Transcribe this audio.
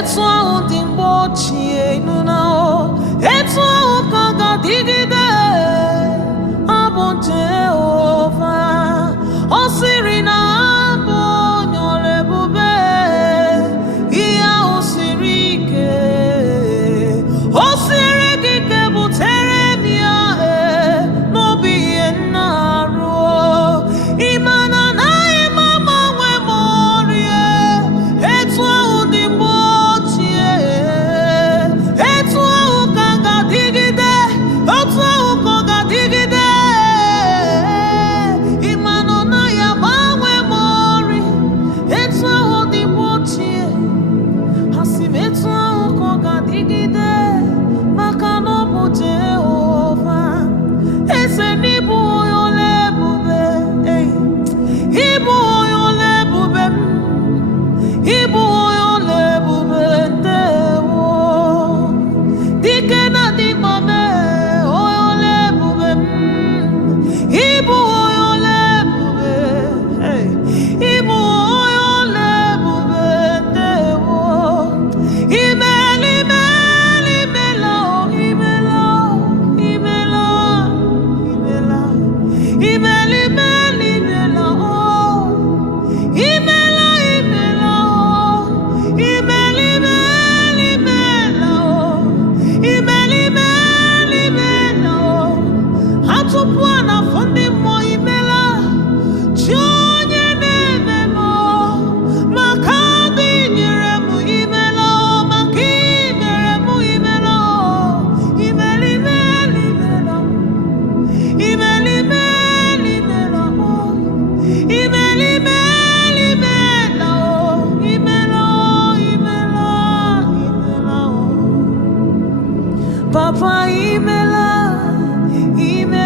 etu ahụ dị mgbe ochie ịnụna etu ahụ ka ga-adịgide abụ Jehova ọ sịrị na abụ onye ọrụ ebube ihe ahụ siri ike o siri gị ike butere m ya n'obi ihe nna arụ ịma na anaghị m agbanwe m ọrịa etu ahụ dị mgbe ochie etu ahụ ka ga-adịgide otu ahụ ka ọ ga-adịgide ịma na ọ naghị agbanwe m ọrịa etu ahụ dị mgbe ochie ha si m etu ahụ ka ọ ga-adịgide maka na ọ bụ Jehova eze n'ịbụ onye ọrụ ebube ịbụ onye ọrụ ebube m ịbụ onye ọrụ ebube ndewo dike na dịkpa mee onye ọrụ ebube m ịbụ onye ọrụ ebube ịbụ onye ọrụ ebube ndewo imela imela imela imela imela imela imela imela imela imela imela imela imela imela imela imela imela atụpụ a n'afọ ndị mmụọ imela chi onye na-eme m maka agụ inyere m imela maka imere m imela imela imela imela imela imela imela imela imela imela imela imela imela papa imela imela